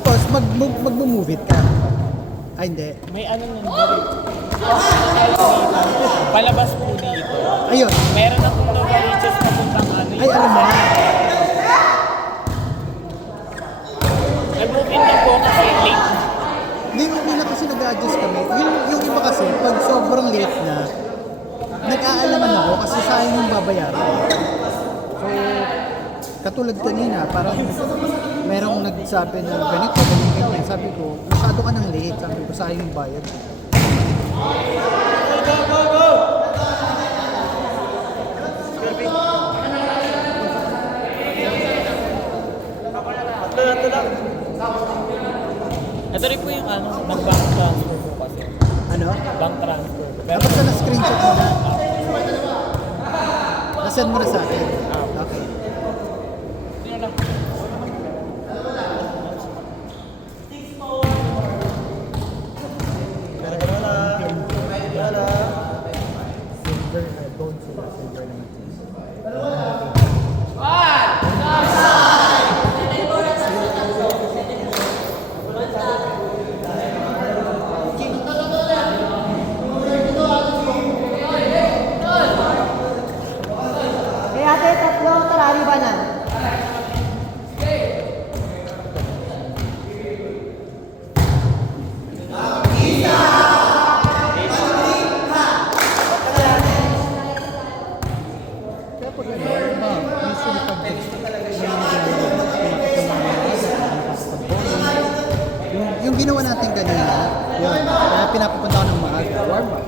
Tapos, mag-move it ka. Ay, hindi. May ano nun dito. Palabas po dito. Ayun. Meron akong novaliches papuntang ano. Ay, alam mo. Nag-move in na po kasi late na. Hindi na kasi nag-adjust kami. Yung iba kasi, pag sobrang late na, nag-aalaman ako kasi sayang yung babayaran. So, katulad kanina, parang merong nagsabi na ganito, ganyan. Sabi ko, masyado ka nang late. Sabi ko, sayang yung bayad. Ito rin po yung ano, nag-bank transfer po kasi. Ano? Bank transfer. Pero basta na-screenshot mo na. Na-send mo na sa akin. Okay. Yun lang. Silver, gold sila. Silver naman sila. Kaya ate, tatlo, tarari ba na? Kaya pag ano, usually pag yung ginawa natin kanina, yun, kaya pinapapunta ko ng maaga, warm up.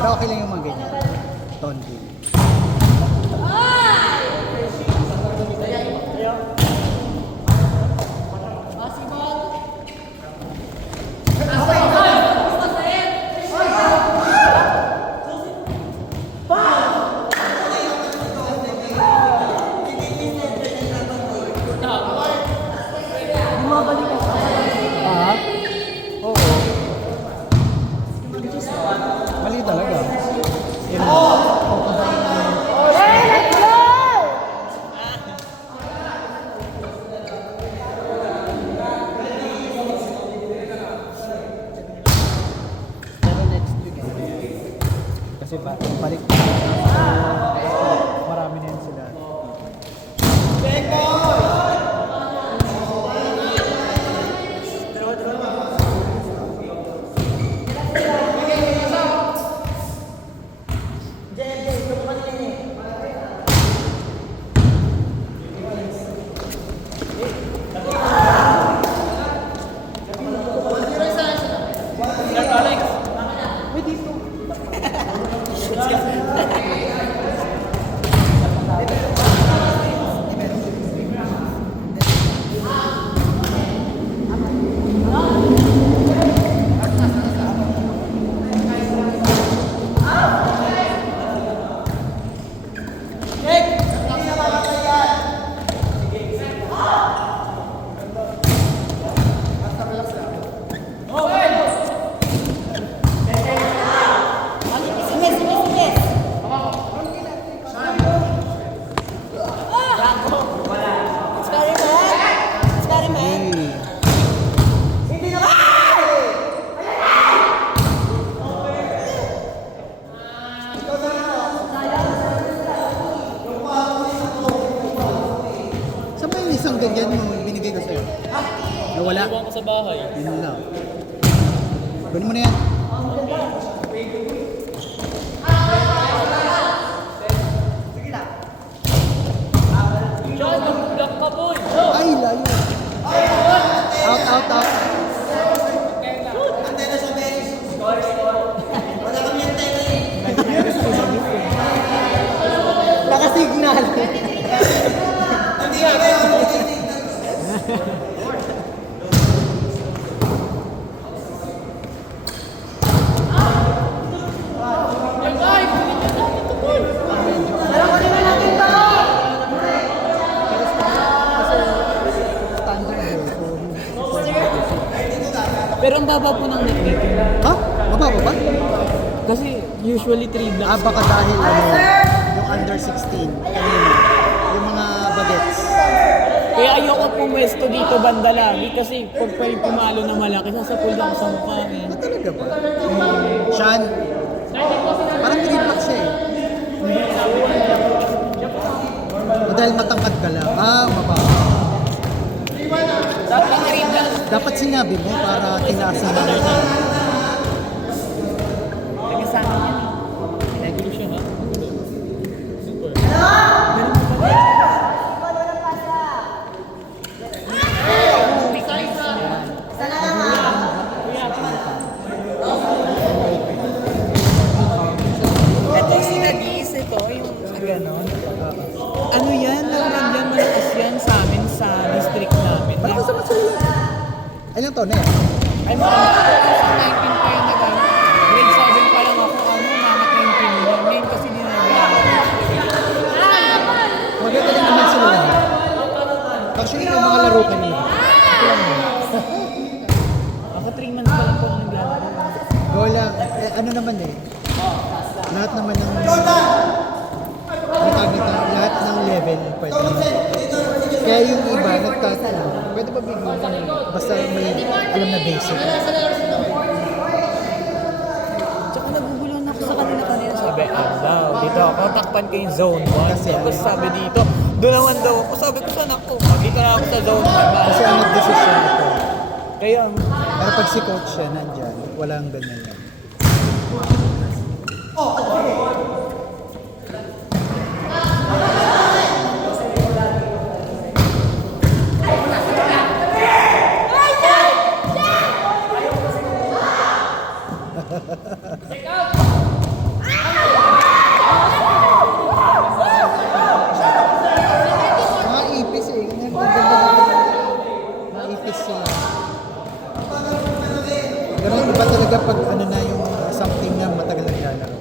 Pero okay lang yung mga ganyan. Tondi. Bumabalik ako. Ah? Oo. Mali talaga. Yun. Hey, let's go! Pero next week kasi balik marami na yan sila. lang ako sa bahay. Yun lang. Kunin mo na yan. Siya, nag-block ka, boy! Ay, layo. Out, out, out. Naka-signal. Standard ball. Pero ang baba po ng net dito. Ha? Mababa ba? Kasi usually 3 blocks. Baka dahil yung under 16 kanina. Yung mga bagets. Kaya ayoko pumesto dito banda lagi kasi pag may pumalo na malaki, sasapul ako sa mukha eh. Talaga ba? Sean, parang 3 blocks siya eh. Dahil matangkad ka lang. Mababa. Dapat sinabi mo para tinaasan na natin. Taga sa akin yan. Pinagilo siya ha. Super. Ito si Nagis, ito yung gano'n. Ano yan? Nandiyan malakas yan sa amin sa district namin. Parang sa sila. Ilang taon na yan? Ay, mga sa 19 pa yung grade 7 pa lang ako, mga 19 yun. Ngayon kasi dinagawa. Maganda rin naman sila. Actually, yung mga laro kanina. Ako 3 months pa lang po ako naglalaro. Go lang. Ano naman eh. Lahat naman ng... lahat ng level pwede naman. Kaya yung iba, nagtatalo. Pwede ba bigyan? Basta may alam na basic. Tsaka naguguluhan ako sa kanila. Sabi, daw, dito ako, takpan ko yung zone 1. Kasi- Tapos sabi dito, doon naman daw ako. Sabi ko, saan ako? Dito na ako sa zone 1. Kasi ang nag-decision ito. Kaya, Pero pag si coach siya nandyan, walang ganyan yan. Mga ipis eh. Mga ipis sila. Ganun iba talaga pag ano na yung something na matagal na nilalaro.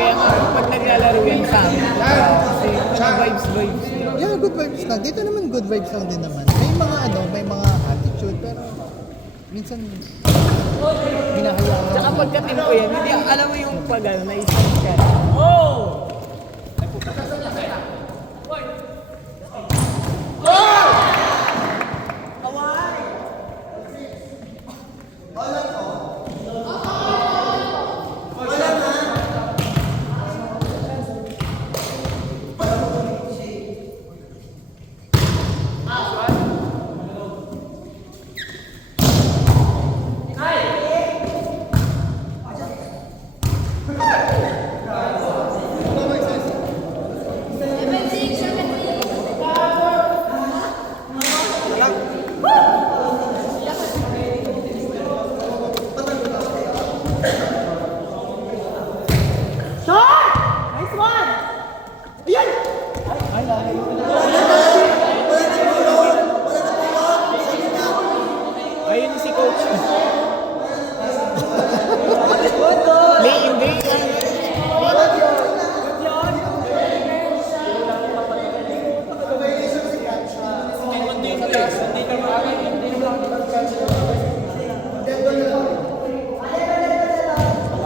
kaya nga, pag naglalaro yan sa amin, kasi vibes niya. Yeah, good vibes lang. Dito naman good vibes lang din naman. May mga may mga attitude pero minsan hinahayaan. Tsaka pagka-team ko yan, hindi, alam mo yung pag-ano, na-isang ka. Oh! Hindi.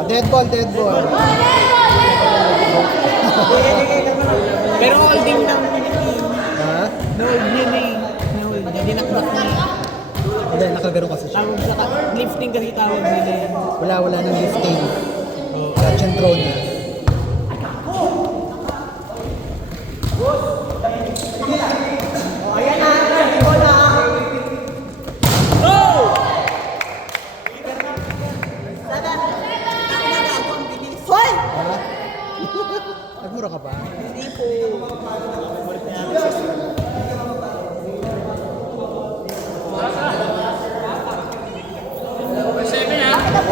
Dead ball, dead ball. Pero holding lang. Ha? No-hold yun eh. No-hold. Dinakdak niya. Hindi, nakagano kasi siya. Tawag sa lifting kasi tawag nila yan. Wala nang lifting. Catch and throw niya. Ayan na, ito na. Hoy! Ha? Nagmura ka pa?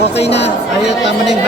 Okay na. Ay, tama na yung